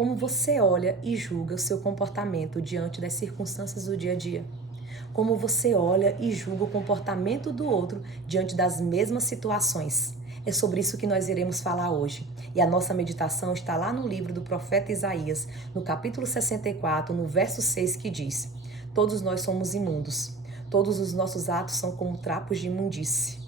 Como você olha e julga o seu comportamento diante das circunstâncias do dia a dia? Como você olha e julga o comportamento do outro diante das mesmas situações? É sobre isso que nós iremos falar hoje. E a nossa meditação está lá no livro do profeta Isaías, no capítulo 64, no verso 6, que diz: Todos nós somos imundos, todos os nossos atos são como trapos de imundície.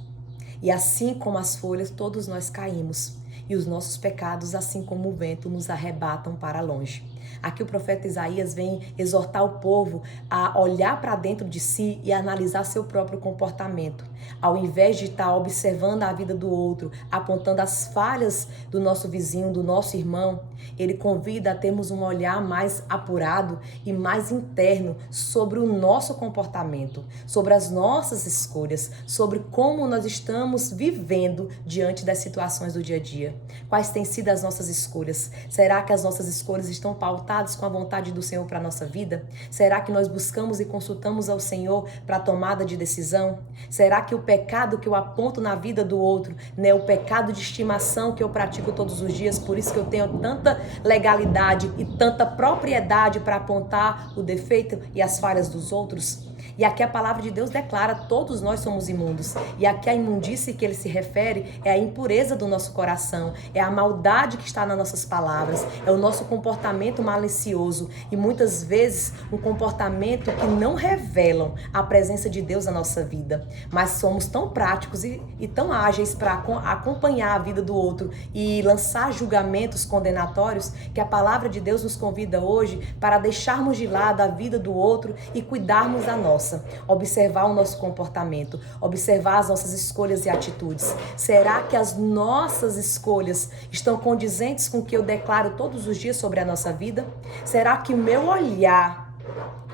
E assim como as folhas, todos nós caímos, e os nossos pecados, assim como o vento, nos arrebatam para longe. Aqui o profeta Isaías vem exortar o povo a olhar para dentro de si e analisar seu próprio comportamento. Ao invés de estar observando a vida do outro, apontando as falhas do nosso vizinho, do nosso irmão, ele convida a termos um olhar mais apurado e mais interno sobre o nosso comportamento, sobre as nossas escolhas, sobre como nós estamos vivendo diante das situações do dia a dia. Quais têm sido as nossas escolhas? Será que as nossas escolhas estão pautadas com a vontade do Senhor para a nossa vida? Será que nós buscamos e consultamos ao Senhor para a tomada de decisão? Será que o pecado que eu aponto na vida do outro, né, o pecado de estimação que eu pratico todos os dias, por isso que eu tenho tanta legalidade e tanta propriedade para apontar o defeito e as falhas dos outros? E aqui a palavra de Deus declara: todos nós somos imundos. E aqui a imundície que ele se refere é a impureza do nosso coração, é a maldade que está nas nossas palavras, é o nosso comportamento malicioso e muitas vezes um comportamento que não revelam a presença de Deus na nossa vida. Mas somos tão práticos e tão ágeis para acompanhar a vida do outro e lançar julgamentos condenatórios que a palavra de Deus nos convida hoje para deixarmos de lado a vida do outro e cuidarmos da nossa. Observar o nosso comportamento, observar as nossas escolhas e atitudes. Será que as nossas escolhas estão condizentes com o que eu declaro todos os dias sobre a nossa vida? Será que o meu olhar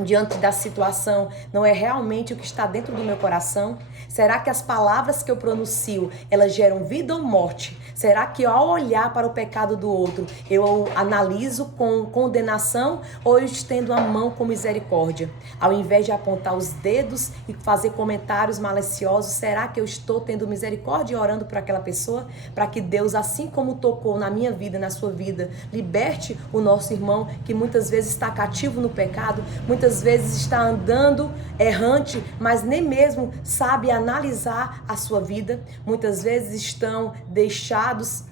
diante da situação não é realmente o que está dentro do meu coração? Será que as palavras que eu pronuncio, elas geram vida ou morte? Será que ao olhar para o pecado do outro, eu analiso com condenação ou eu estendo a mão com misericórdia? Ao invés de apontar os dedos e fazer comentários maliciosos, será que eu estou tendo misericórdia e orando por aquela pessoa? Para que Deus, assim como tocou na minha vida, na sua vida, liberte o nosso irmão que muitas vezes está cativo no pecado, muitas vezes está andando errante, mas nem mesmo sabe analisar a sua vida. Muitas vezes estão deixados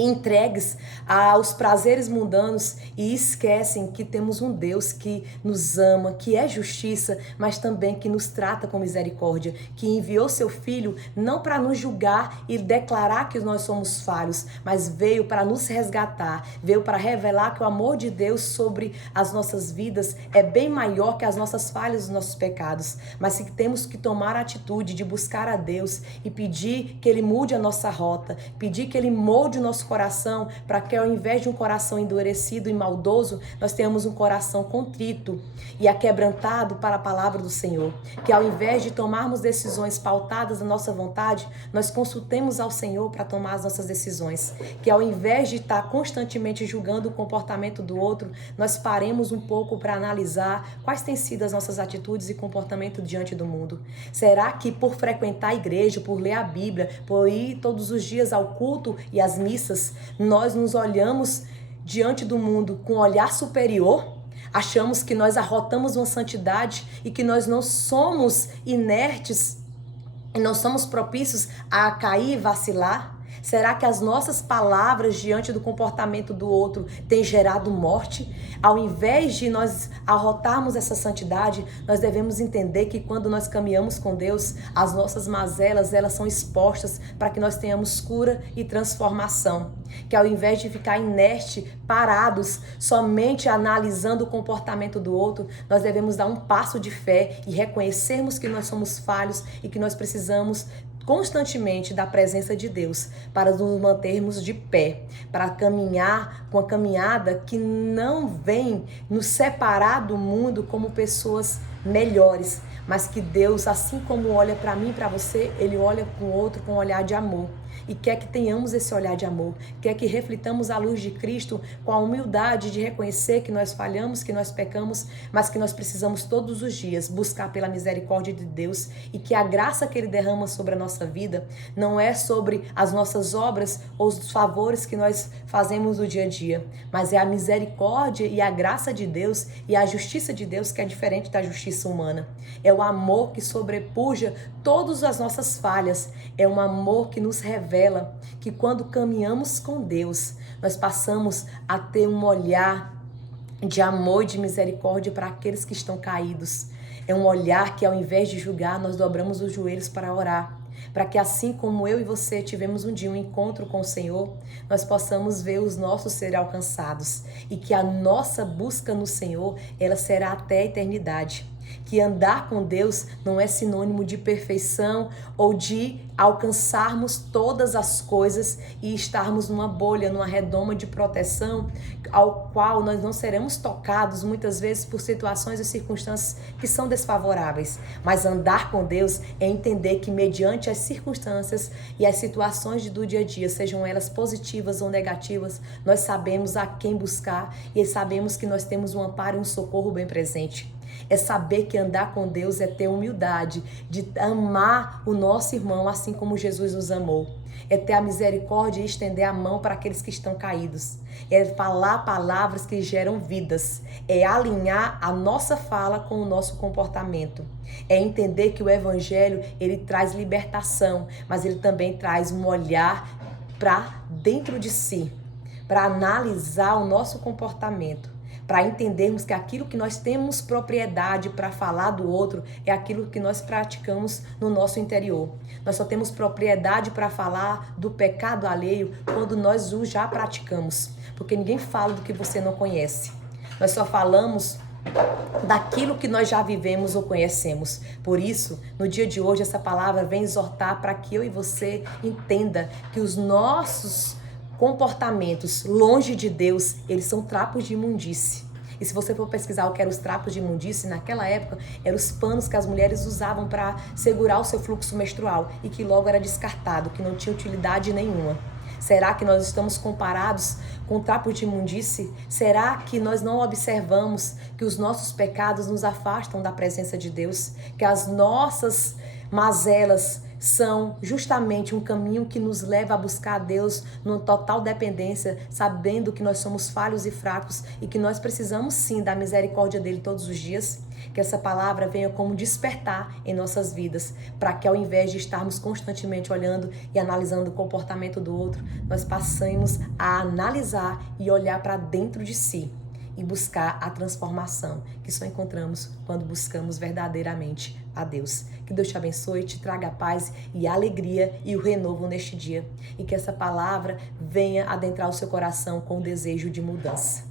entregues aos prazeres mundanos e esquecem que temos um Deus que nos ama, que é justiça, mas também que nos trata com misericórdia, que enviou seu Filho não para nos julgar e declarar que nós somos falhos, mas veio para nos resgatar, veio para revelar que o amor de Deus sobre as nossas vidas é bem maior que as nossas falhas, os nossos pecados, mas que temos que tomar a atitude de buscar a Deus e pedir que Ele mude a nossa rota, pedir que Ele molde o nosso coração, para que ao invés de um coração endurecido e maldoso, nós tenhamos um coração contrito e aquebrantado para a palavra do Senhor. Que ao invés de tomarmos decisões pautadas na nossa vontade, nós consultemos ao Senhor para tomar as nossas decisões. Que ao invés de estar constantemente julgando o comportamento do outro, nós paremos um pouco para analisar quais têm sido as nossas atitudes e comportamento diante do mundo. Será que por frequentar a igreja, por ler a Bíblia, por ir todos os dias ao culto e às missas, nós nos olhamos diante do mundo com um olhar superior? Achamos que nós arrotamos uma santidade e que nós não somos inertes e não somos propícios a cair e vacilar? Será que as nossas palavras diante do comportamento do outro têm gerado morte? Ao invés de nós arrotarmos essa santidade, nós devemos entender que quando nós caminhamos com Deus, as nossas mazelas, elas são expostas para que nós tenhamos cura e transformação. Que ao invés de ficar inerte, parados, somente analisando o comportamento do outro, nós devemos dar um passo de fé e reconhecermos que nós somos falhos e que nós precisamos constantemente da presença de Deus para nos mantermos de pé, para caminhar com a caminhada que não vem nos separar do mundo como pessoas melhores, mas que Deus, assim como olha para mim e para você, Ele olha com o outro com um olhar de amor. e quer que tenhamos esse olhar de amor, quer que reflitamos a luz de Cristo com a humildade de reconhecer que nós falhamos, que nós pecamos, mas que nós precisamos todos os dias buscar pela misericórdia de Deus e que a graça que Ele derrama sobre a nossa vida não é sobre as nossas obras ou os favores que nós fazemos no dia a dia, mas é a misericórdia e a graça de Deus e a justiça de Deus que é diferente da justiça humana. É o amor que sobrepuja todas as nossas falhas. É um amor que nos revela que quando caminhamos com Deus, nós passamos a ter um olhar de amor e de misericórdia para aqueles que estão caídos. É um olhar que ao invés de julgar, nós dobramos os joelhos para orar. Para que assim como eu e você tivemos um dia um encontro com o Senhor, nós possamos ver os nossos serem alcançados. E que a nossa busca no Senhor, ela será até a eternidade. Que andar com Deus não é sinônimo de perfeição ou de alcançarmos todas as coisas e estarmos numa bolha, numa redoma de proteção, ao qual nós não seremos tocados muitas vezes por situações e circunstâncias que são desfavoráveis. Mas andar com Deus é entender que mediante as circunstâncias e as situações do dia a dia, sejam elas positivas ou negativas, nós sabemos a quem buscar e sabemos que nós temos um amparo e um socorro bem presente. É saber que andar com Deus é ter humildade de amar o nosso irmão assim como Jesus nos amou. É ter a misericórdia e estender a mão para aqueles que estão caídos. É falar palavras que geram vidas. É alinhar a nossa fala com o nosso comportamento. É entender que o Evangelho, ele traz libertação, mas ele também traz um olhar para dentro de si, para analisar o nosso comportamento, para entendermos que aquilo que nós temos propriedade para falar do outro é aquilo que nós praticamos no nosso interior. Nós só temos propriedade para falar do pecado alheio quando nós o já praticamos, porque ninguém fala do que você não conhece. Nós só falamos daquilo que nós já vivemos ou conhecemos. Por isso, no dia de hoje, essa palavra vem exortar para que eu e você entenda que os nossos comportamentos longe de Deus, eles são trapos de imundície. E se você for pesquisar o que eram os trapos de imundície, naquela época, eram os panos que as mulheres usavam para segurar o seu fluxo menstrual e que logo era descartado, que não tinha utilidade nenhuma. Será que nós estamos comparados com trapos de imundície? Será que nós não observamos que os nossos pecados nos afastam da presença de Deus? Que as nossas mazelas são justamente um caminho que nos leva a buscar a Deus numa total dependência, sabendo que nós somos falhos e fracos e que nós precisamos sim da misericórdia dele todos os dias? Que essa palavra venha como despertar em nossas vidas, para que ao invés de estarmos constantemente olhando e analisando o comportamento do outro, nós passemos a analisar e olhar para dentro de si e buscar a transformação que só encontramos quando buscamos verdadeiramente a Deus. Que Deus te abençoe, te traga paz e alegria e o renovo neste dia. E que essa palavra venha adentrar o seu coração com o desejo de mudança.